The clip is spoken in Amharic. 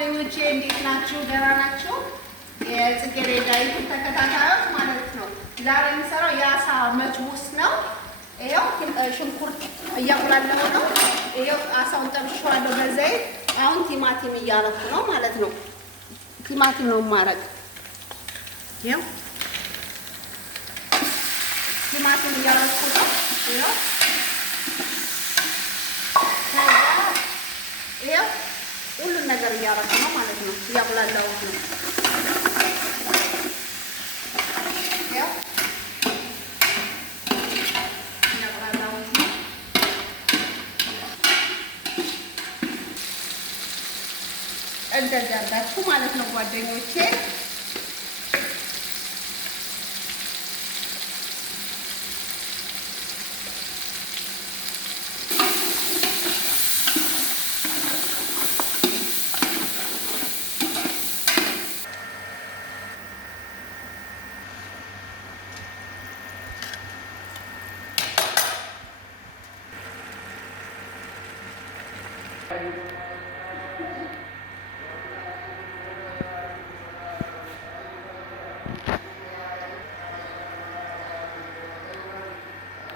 ጓደኞቼ እንዴት ናችሁ? ደህና ናችሁ? የጽጌረዳ ዩቱብ ተከታታዮች ማለት ነው። ዛሬ የምሰራው የአሳ መችቡስ ነው። ይኸው ሽንኩርት እያቁላለሁ ነው። ይኸው አሳውን ጠብሼዋለሁ በዘይት። አሁን ቲማቲም እያረኩ ነው ማለት ነው። ቲማቲም ነው የማረግ። ይኸው ቲማቲም እያረኩ ነው። ይኸው ይኸው ሁሉን ነገር እያረኩ ነው ማለት ነው። እያቁላለሁት ነው። ይኸው እያቁላለሁት ነው። እንደዚህ አድርጋችሁ ማለት ነው ጓደኞቼ።